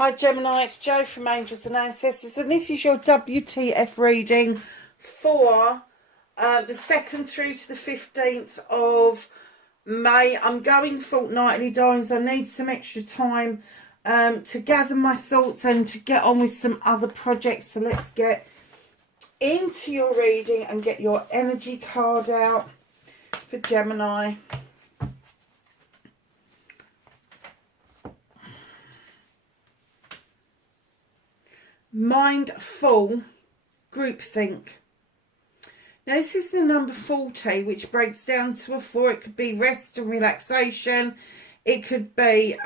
Hi Gemini, it's Jo from Angels and Ancestors, and this is your WTF reading for the 2nd through to the 15th of May. I'm going fortnightly, darlings. I need some extra time to gather my thoughts and to get on with some other projects. So let's get into your reading and get your energy card out for Gemini. Mindful groupthink. Now this is the number 40, which breaks down to a 4. It could be rest and relaxation. It could be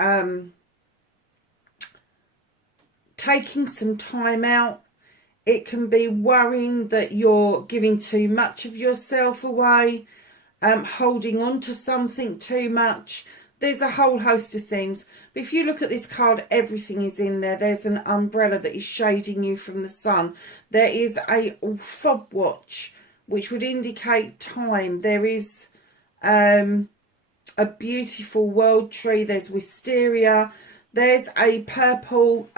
taking some time out. It can be worrying that you're giving too much of yourself away, holding on to something too much. There's a whole host of things. But if you look at this card, everything is in there. There's an umbrella that is shading you from the sun. There is a fob watch, which would indicate time. There is a beautiful world tree. There's wisteria. There's a purple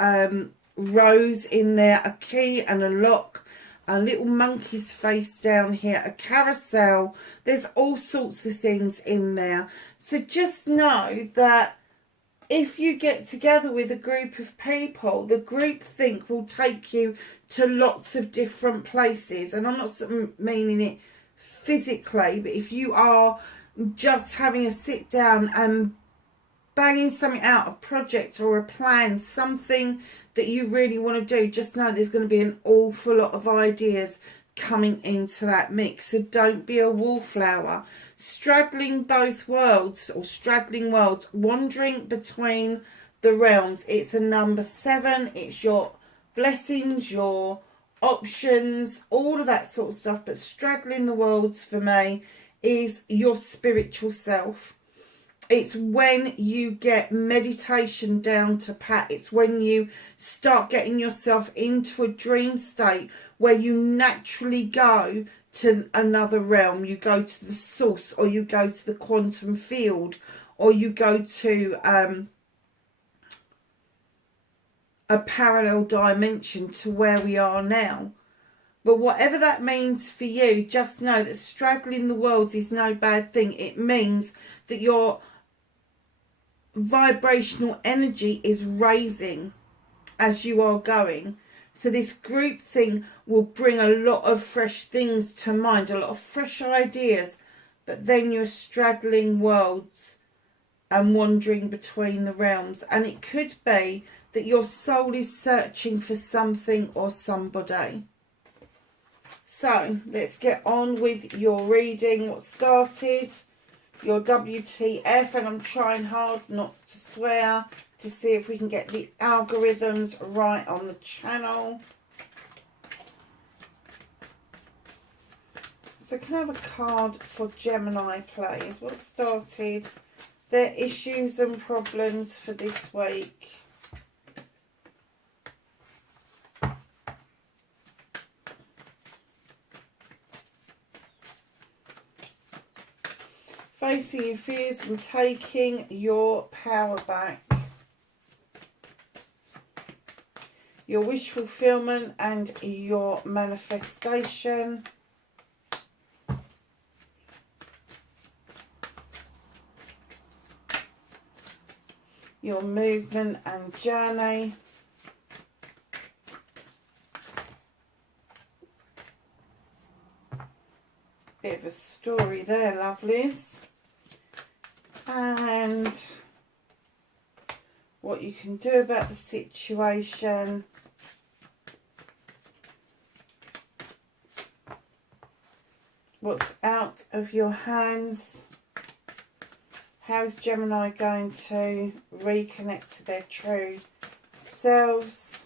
rose in there, a key and a lock, a little monkey's face down here, a carousel. There's all sorts of things in there. So just know that if you get together with a group of people, the group think will take you to lots of different places. And I'm not meaning it physically, but if you are just having a sit down and banging something out, a project or a plan, something that you really want to do, just know there's going to be an awful lot of ideas coming into that mix. So don't be a wallflower. Straddling both worlds, or straddling worlds, wandering between the realms. It's a number 7. It's your blessings, your options, all of that sort of stuff. But straddling the worlds for me is your spiritual self. It's when you get meditation down to pat. It's when you start getting yourself into a dream state where you naturally go to another realm. You go to the source, or you go to the quantum field, or you go to a parallel dimension to where we are now. But whatever that means for you, just know that straddling the worlds is no bad thing. It means that your vibrational energy is raising as you are going. So this group thing will bring a lot of fresh things to mind, a lot of fresh ideas. But then you're straddling worlds and wandering between the realms. And it could be that your soul is searching for something or somebody. So let's get on with your reading. What started your WTF, and I'm trying hard not to swear, to see if we can get the algorithms right on the channel. So can I have a card for Gemini, please? What started their issues and problems for this week? Facing your fears and taking your power back. Your wish fulfillment and your manifestation. Your movement and journey. Bit of a story there, lovelies. And what you can do about the situation. What's out of your hands. How is Gemini going to reconnect to their true selves?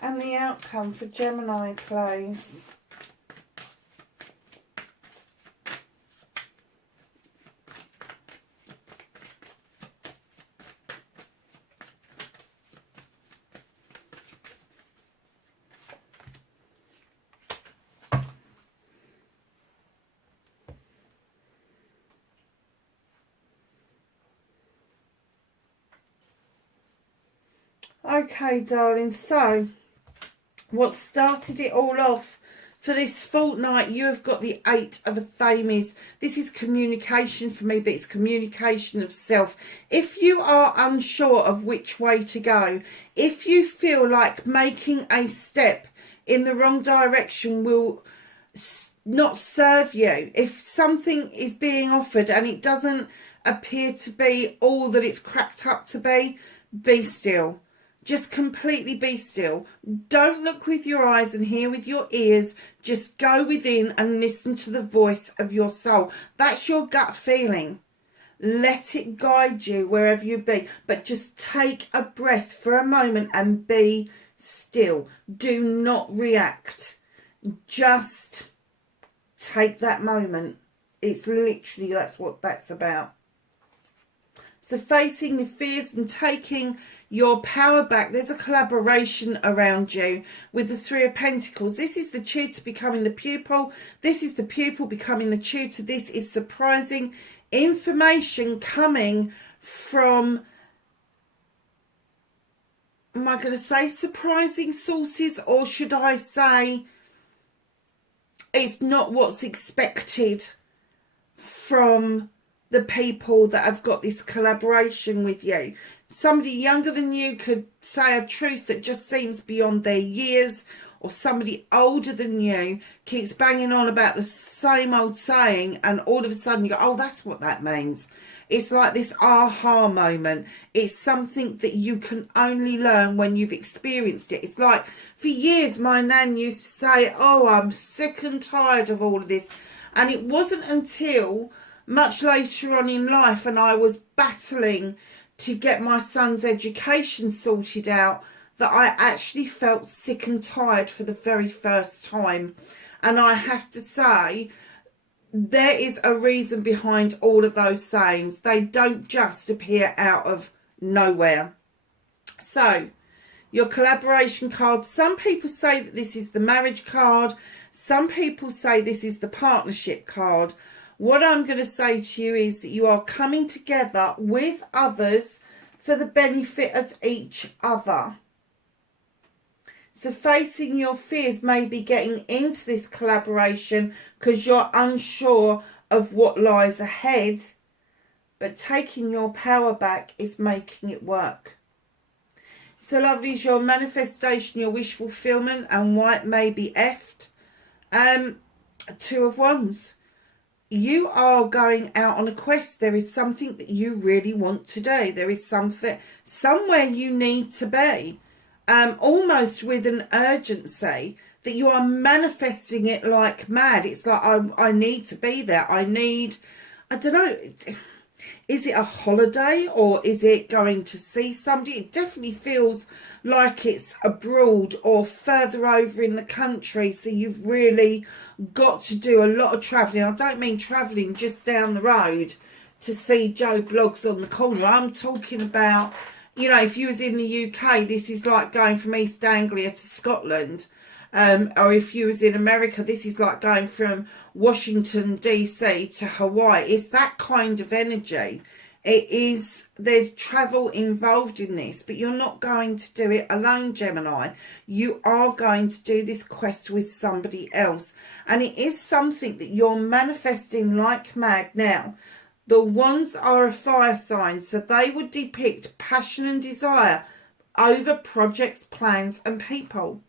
And the outcome for Gemini, please. Okay, darling, so what started it all off for this fortnight, you have got the Eight of Athames. This is communication for me, but it's communication of self. If you are unsure of which way to go, if you feel like making a step in the wrong direction will not serve you, if something is being offered and it doesn't appear to be all that it's cracked up to be still. Just completely be still. Don't look with your eyes and hear with your ears. Just go within and listen to the voice of your soul. That's your gut feeling. Let it guide you wherever you be. But just take a breath for a moment and be still. Do not react. Just take that moment. It's literally, that's what that's about. So facing the fears and taking your power back. There's a collaboration around you with the Three of Pentacles. This is the tutor becoming the pupil. This is the pupil becoming the tutor. This is surprising information coming from, am I going to say surprising sources, or should I say it's not what's expected from the people that have got this collaboration with you. Somebody younger than you could say a truth that just seems beyond their years, or somebody older than you keeps banging on about the same old saying, and all of a sudden you go, oh, that's what that means. It's like this aha moment. It's something that you can only learn when you've experienced it. It's like, for years my nan used to say, oh, I'm sick and tired of all of this. And it wasn't until much later on in life, and I was battling to get my son's education sorted out, that I actually felt sick and tired for the very first time. And I have to say, there is a reason behind all of those sayings. They don't just appear out of nowhere. So, your collaboration card. Some people say that this is the marriage card. Some people say this is the partnership card. What I'm going to say to you is that you are coming together with others for the benefit of each other. So facing your fears, maybe getting into this collaboration because you're unsure of what lies ahead, but taking your power back is making it work. So lovelies, your manifestation, your wish fulfillment, and why it may be effed. Two of Wands. You are going out on a quest. There is something that you really want to do. There is something, somewhere you need to be. Almost with an urgency that you are manifesting it like mad. It's like, I need to be there. I don't know, is it a holiday or is it going to see somebody? It definitely feels like it's abroad or further over in the country. So you've really got to do a lot of travelling. I don't mean travelling just down the road to see Joe Bloggs on the corner. I'm talking about, you know, if you was in the UK, this is like going from East Anglia to Scotland. Or if you was in America, this is like going from Washington DC to Hawaii. It's that kind of energy. It is, there's travel involved in this, but you're not going to do it alone, Gemini. You are going to do this quest with somebody else. And it is something that you're manifesting like mad. Now, the Wands are a fire sign, so they would depict passion and desire over projects, plans and people.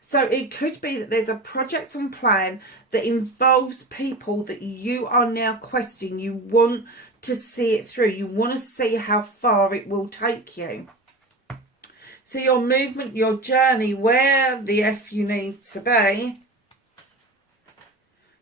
So it could be that there's a project and plan that involves people that you are now questing. You want to see it through. You want to see how far it will take you. So your movement, your journey, where the F you need to be.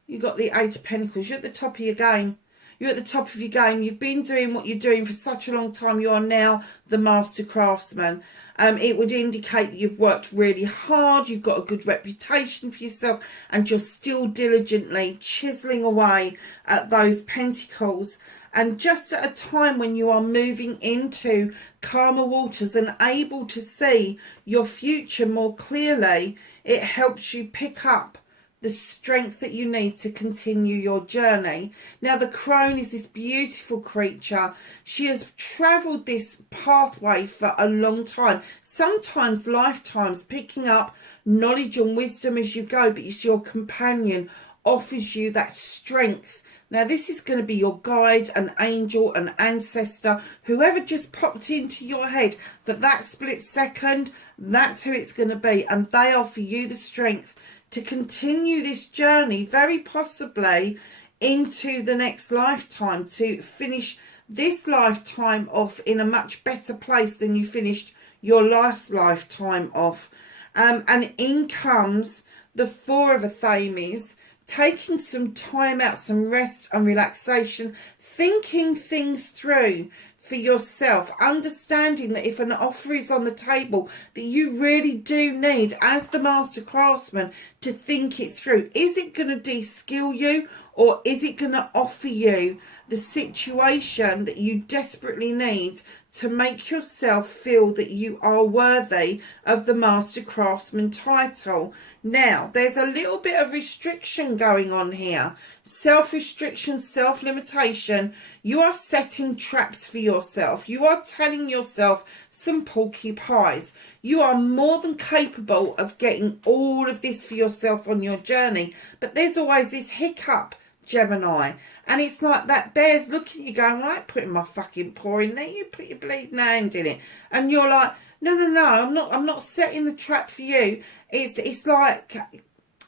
You got the Eight of Pentacles. You're at the top of your game. You're at the top of your game. You've been doing what you're doing for such a long time. You are now the master craftsman. It would indicate that you've worked really hard. You've got a good reputation for yourself. And you're still diligently chiseling away at those pentacles. And just at a time when you are moving into calmer waters and able to see your future more clearly, it helps you pick up the strength that you need to continue your journey. Now, the crone is this beautiful creature. She has travelled this pathway for a long time, sometimes lifetimes, picking up knowledge and wisdom as you go, but you see your companion offers you that strength. Now, this is going to be your guide, an angel, an ancestor, whoever just popped into your head for that split second, that's who it's going to be. And they offer you the strength to continue this journey, very possibly into the next lifetime, to finish this lifetime off in a much better place than you finished your last lifetime off. And in comes the Four of Athames, taking some time out, some rest and relaxation, thinking things through for yourself, understanding that if an offer is on the table, that you really do need, as the master craftsman, to think it through. Is it going to de-skill you, or is it going to offer you the situation that you desperately need to make yourself feel that you are worthy of the Master Craftsman title? Now, there's a little bit of restriction going on here. Self-restriction, self-limitation. You are setting traps for yourself. You are telling yourself some porcupines. You are more than capable of getting all of this for yourself on your journey. But there's always this hiccup, Gemini. And it's like that bear's looking at you going, well, I ain't putting my fucking paw in there. You put your bleeding hand in it. And you're like, no, I'm not setting the trap for you. It's like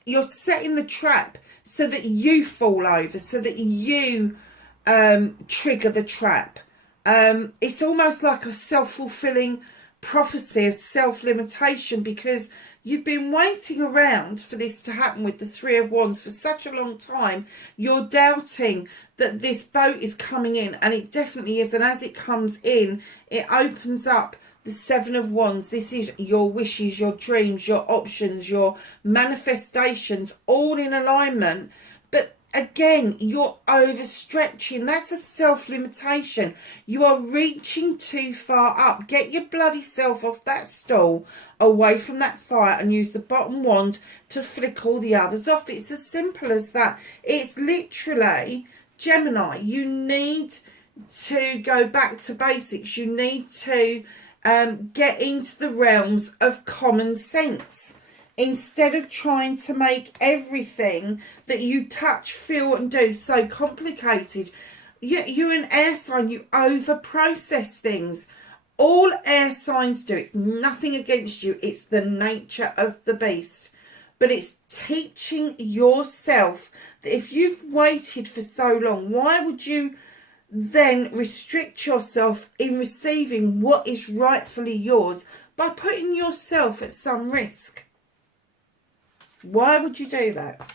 you're setting the trap so that you fall over, so that you trigger the trap. It's almost like a self-fulfilling prophecy of self-limitation, because you've been waiting around for this to happen with the Three of Wands for such a long time. You're doubting that this boat is coming in, and it definitely is. And as it comes in, it opens up the Seven of Wands. This is your wishes, your dreams, your options, your manifestations, all in alignment. But again, you're overstretching. That's a self-limitation. You are reaching too far up. Get your bloody self off that stool, away from that fire, and use the bottom wand to flick all the others off. It's as simple as that. It's literally, Gemini, you need to go back to basics. You need to get into the realms of common sense, instead of trying to make everything that you touch, feel and do so complicated. You're an air sign. You over process things. All air signs do. It's nothing against you. It's the nature of the beast. But it's teaching yourself that if you've waited for so long, why would you then restrict yourself in receiving what is rightfully yours by putting yourself at some risk? Why would you do that?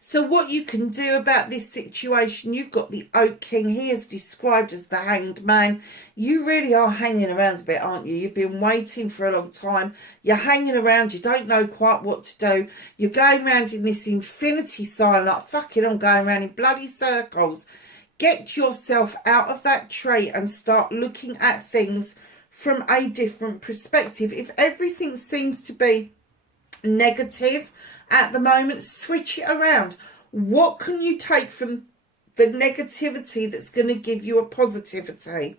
So what you can do about this situation, you've got the Oak King. He is described as the Hanged Man. You really are hanging around a bit, aren't you? You've been waiting for a long time. You're hanging around. You don't know quite what to do. You're going around in this infinity sign, like fucking I'm going around in bloody circles. Get yourself out of that tree and start looking at things from a different perspective. If everything seems to be negative at the moment, switch it around. What can you take from the negativity that's going to give you a positivity?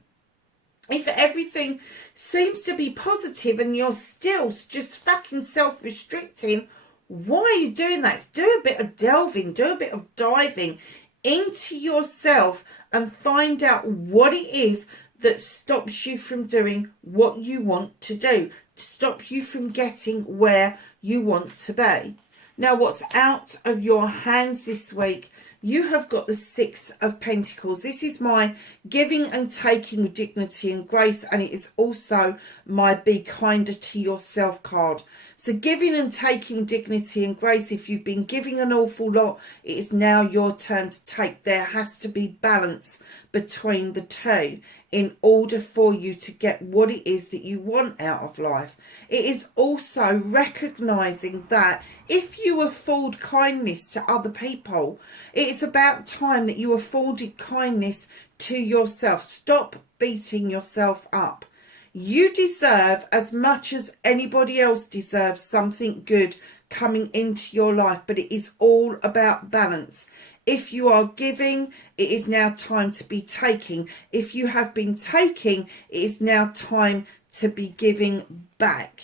If everything seems to be positive and you're still just fucking self-restricting, why are you doing that? Do a bit of delving, do a bit of diving into yourself and find out what it is that stops you from doing what you want to do, to stop you from getting where you want to be. Now, what's out of your hands this week? You have got the Six of Pentacles. This is my giving and taking with dignity and grace, and it is also my be kinder to yourself card. So giving and taking dignity and grace, if you've been giving an awful lot, it is now your turn to take. There has to be balance between the two in order for you to get what it is that you want out of life. It is also recognising that if you afford kindness to other people, it is about time that you afforded kindness to yourself. Stop beating yourself up. You deserve as much as anybody else deserves something good coming into your life, but it is all about balance. If you are giving, it is now time to be taking. If you have been taking, it is now time to be giving back.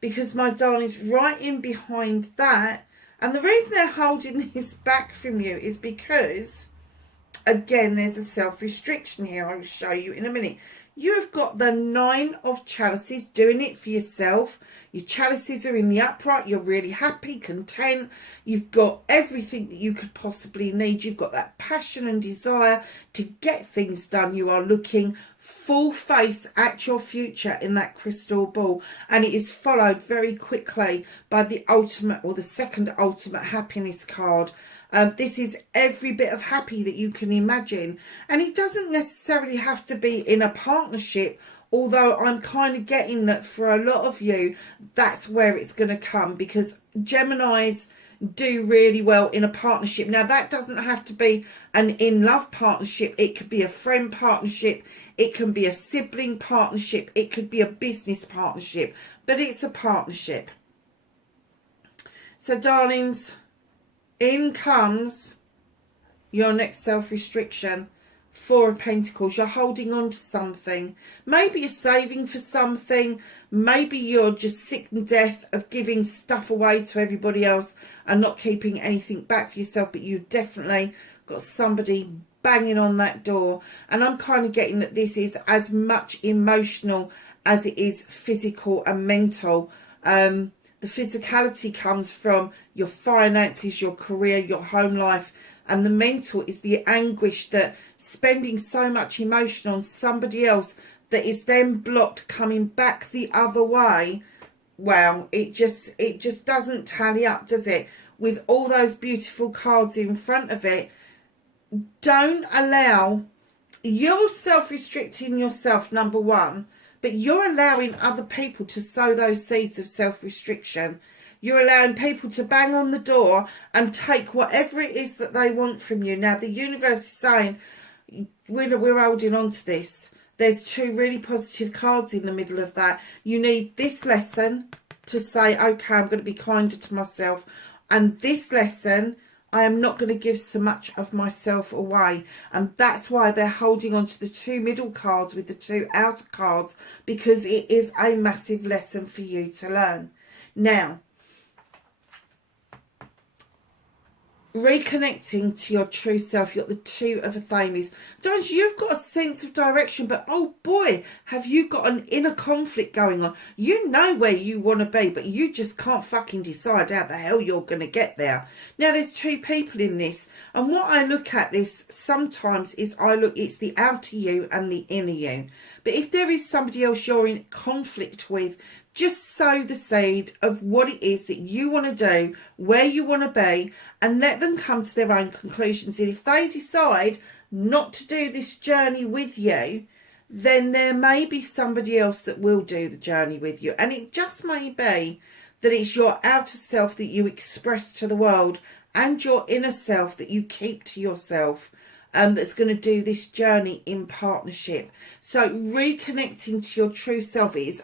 Because, my darlings, right in behind that, and the reason they're holding this back from you is because, again, there's a self-restriction here. I'll show you in a minute. You have got the 9 of chalices, doing it for yourself. Your chalices are in the upright. You're really happy, content. You've got everything that you could possibly need. You've got that passion and desire to get things done. You are looking full face at your future in that crystal ball. And it is followed very quickly by the ultimate, or the second ultimate happiness card. This is every bit of happy that you can imagine. And it doesn't necessarily have to be in a partnership, although I'm kind of getting that for a lot of you, that's where it's going to come, because Geminis do really well in a partnership. Now, that doesn't have to be an in-love partnership. It could be a friend partnership. It can be a sibling partnership. It could be a business partnership, but it's a partnership. So, darlings, in comes your next self-restriction. 4 of Pentacles. You're holding on to something. Maybe you're saving for something. Maybe you're just sick and death of giving stuff away to everybody else and not keeping anything back for yourself. But you've definitely got somebody banging on that door. And I'm kind of getting that this is as much emotional as it is physical and mental. The physicality comes from your finances, your career, your home life. And the mental is the anguish that spending so much emotion on somebody else that is then blocked coming back the other way. Well, it just doesn't tally up, does it? With all those beautiful cards in front of it. Don't allow, you're self-restricting yourself, number one, but you're allowing other people to sow those seeds of self-restriction. You're allowing people to bang on the door and take whatever it is that they want from you. Now, the universe is saying, we're holding on to this. There's 2 really positive cards in the middle of that. You need this lesson to say, okay, I'm going to be kinder to myself. And this lesson, I am not going to give so much of myself away. And that's why they're holding on to the 2 middle cards with the 2 outer cards, because it is a massive lesson for you to learn. Now, reconnecting to your true self. You've got the 2 of Athames. Don't you? You've got a sense of direction, but oh boy, have you got an inner conflict going on. You know where you want to be, but you just can't fucking decide how the hell you're going to get there. Now, there's 2 people in this, and what I look at this sometimes is it's the outer you and the inner you. But if there is somebody else you're in conflict with, just sow the seed of what it is that you want to do, where you want to be, and let them come to their own conclusions. And if they decide not to do this journey with you, then there may be somebody else that will do the journey with you. And it just may be that it's your outer self that you express to the world and your inner self that you keep to yourself. That's going to do this journey in partnership. So reconnecting to your true self is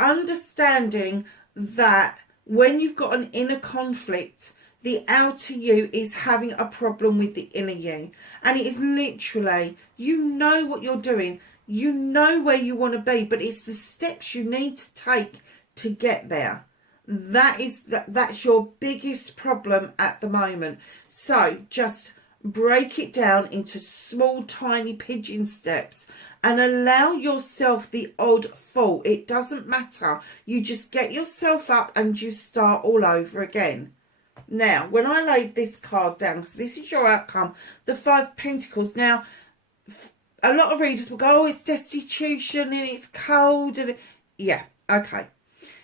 understanding that when you've got an inner conflict, the outer you is having a problem with the inner you. And it is literally, you know what you're doing. You know where you want to be, but it's the steps you need to take to get there. That's your biggest problem at the moment. So just break it down into small, tiny pigeon steps and allow yourself the odd fall. It doesn't matter. You just get yourself up and you start all over again. Now, when I laid this card down, because this is your outcome, the 5 of Pentacles. Now, a lot of readers will go, oh, it's destitution and it's cold. And yeah, okay.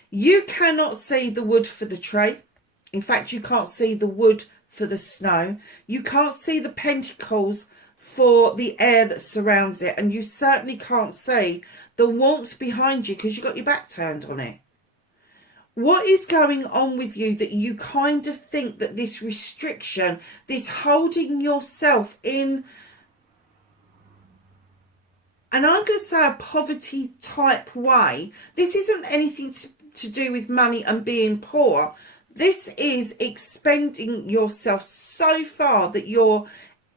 You cannot see the wood for the tree. In fact, you can't see the wood for the snow. You can't see the pentacles for the air that surrounds it, and you certainly can't see the warmth behind you because you've got your back turned on it. What is going on with you that you kind of think that this restriction, this holding yourself in, and I'm going to say a poverty type way, this isn't anything to do with money and being poor. This is expending yourself so far that your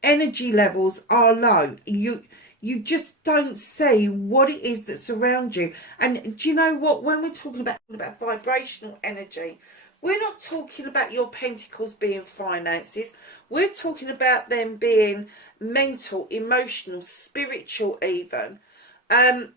energy levels are low. You just don't see what it is that's around you. And do you know what? When we're talking about vibrational energy, we're not talking about your pentacles being finances. We're talking about them being mental, emotional, spiritual even. And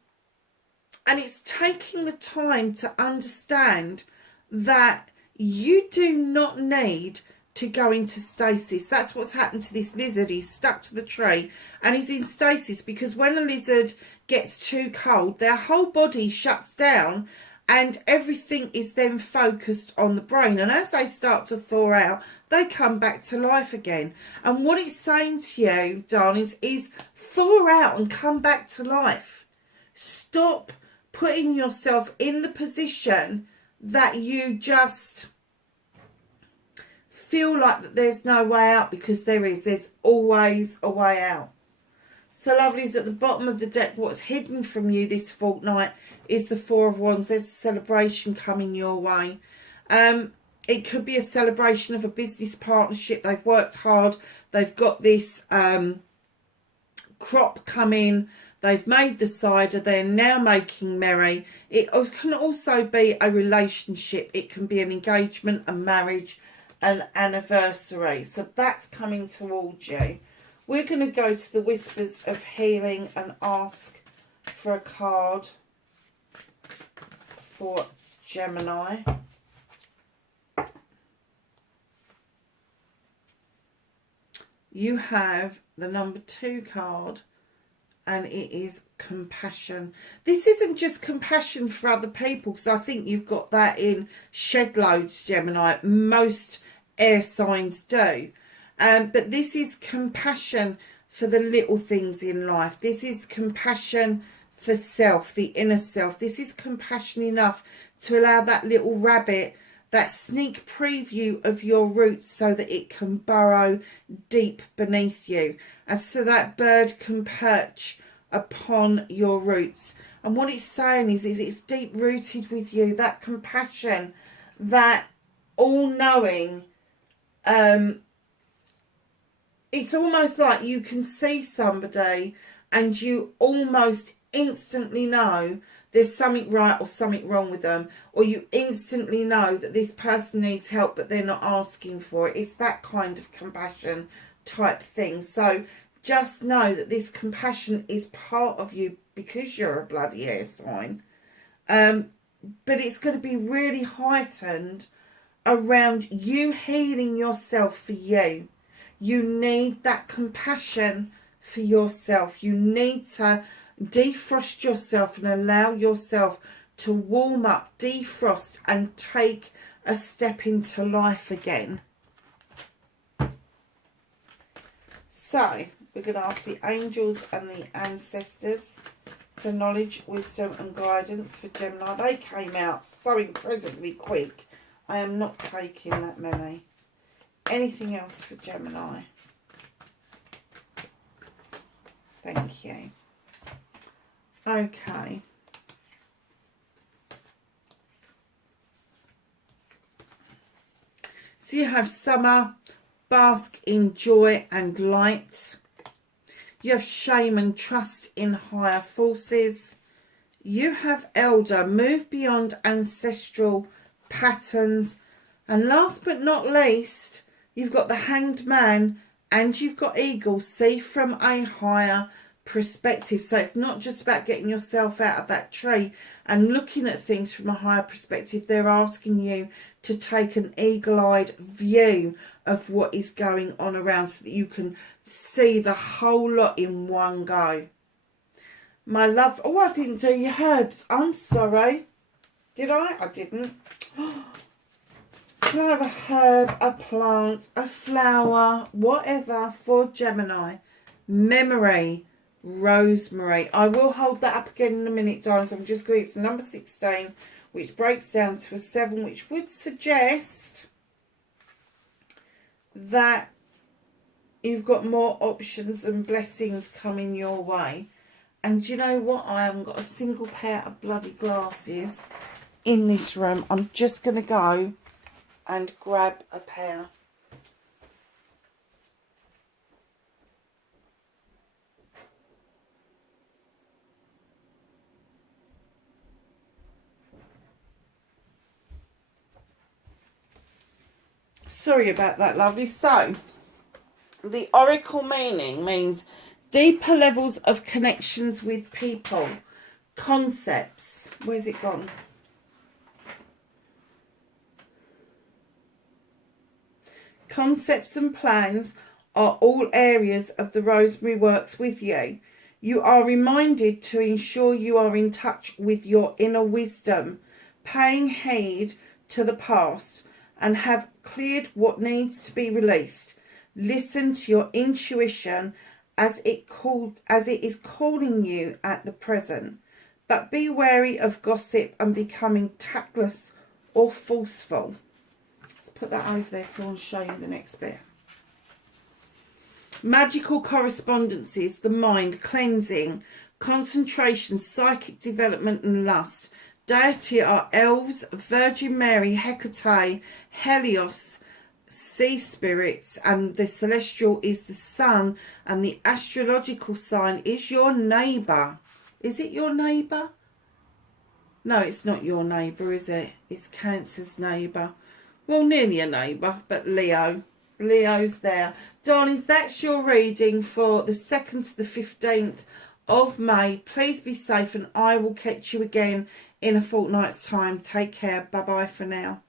it's taking the time to understand that you do not need to go into stasis. That's what's happened to this lizard. He's stuck to the tree and he's in stasis because when a lizard gets too cold, their whole body shuts down and everything is then focused on the brain. And as they start to thaw out, they come back to life again. And what it's saying to you, darlings, is thaw out and come back to life. Stop putting yourself in the position that you just feel like that there's no way out, because there's always a way out. So lovelies, at the bottom of the deck, what's hidden from you this fortnight is the Four of Wands. There's a celebration coming your way. It could be a celebration of a business partnership. They've worked hard. They've got this crop coming. They've made the cider. They're now making merry. It can also be a relationship. It can be an engagement, a marriage, an anniversary. So that's coming towards you. We're going to go to the Whispers of Healing and ask for a card for Gemini. You have the number 2 card, and it is compassion. This isn't just compassion for other people, because I think you've got that in shed loads, Gemini. Most air signs do. But this is compassion for the little things in life. This is compassion for self, the inner self. This is compassion enough to allow that little rabbit that sneak preview of your roots so that it can burrow deep beneath you. And so that bird can perch upon your roots. And what it's saying is it's deep rooted with you. That compassion, that all-knowing, it's almost like you can see somebody and you almost instantly know there's something right or something wrong with them, or you instantly know that this person needs help but they're not asking for it. It's that kind of compassion type thing. So just know that this compassion is part of you because you're a bloody air sign. But it's going to be really heightened around you healing yourself for you. You need that compassion for yourself. You need to defrost yourself and allow yourself to warm up, defrost, and take a step into life again. So we're going to ask the angels and the ancestors for knowledge, wisdom and guidance for Gemini. They came out so incredibly quick. I am not taking that many. Anything else for Gemini? Thank you. Okay. So you have summer, bask in joy and light. You have shame and trust in higher forces. You have elder, move beyond ancestral patterns. And last but not least, you've got the Hanged Man and you've got eagle. See from a higher perspective. So it's not just about getting yourself out of that tree and looking at things from a higher perspective. They're asking you to take an eagle-eyed view of what is going on around so that you can see the whole lot in one go. My love, oh, I didn't do your herbs. I'm sorry. Did I? I didn't. Can I have a herb, a plant, a flower, whatever for Gemini? Memory. Rosemary. I will hold that up again in a minute, darling. So I'm just going to, it's number 16, which breaks down to a 7, which would suggest that you've got more options and blessings coming your way. And do you know what? I haven't got a single pair of bloody glasses in this room. I'm just going to go and grab a pair. Sorry about that, lovely. So, the oracle meaning means deeper levels of connections with people, concepts. Where's it gone? Concepts and plans are all areas of the rosemary works with you. You are reminded to ensure you are in touch with your inner wisdom, paying heed to the past, and have cleared what needs to be released. Listen to your intuition as it is calling you at the present. But be wary of gossip and becoming tactless or forceful. Let's put that over there because I want to show you the next bit. Magical correspondences, the mind, cleansing, concentration, psychic development and lust. Deity are elves, Virgin Mary, Hecate, Helios, sea spirits, and the celestial is the sun, and the astrological sign is your neighbour. Is it your neighbour? No, it's not your neighbour, is it? It's Cancer's neighbour. Well, nearly a neighbour, but Leo. Leo's there. Darlings, that's your reading for the 2nd to the 15th of May. Please be safe, and I will catch you again in a fortnight's time. Take care. Bye-bye for now.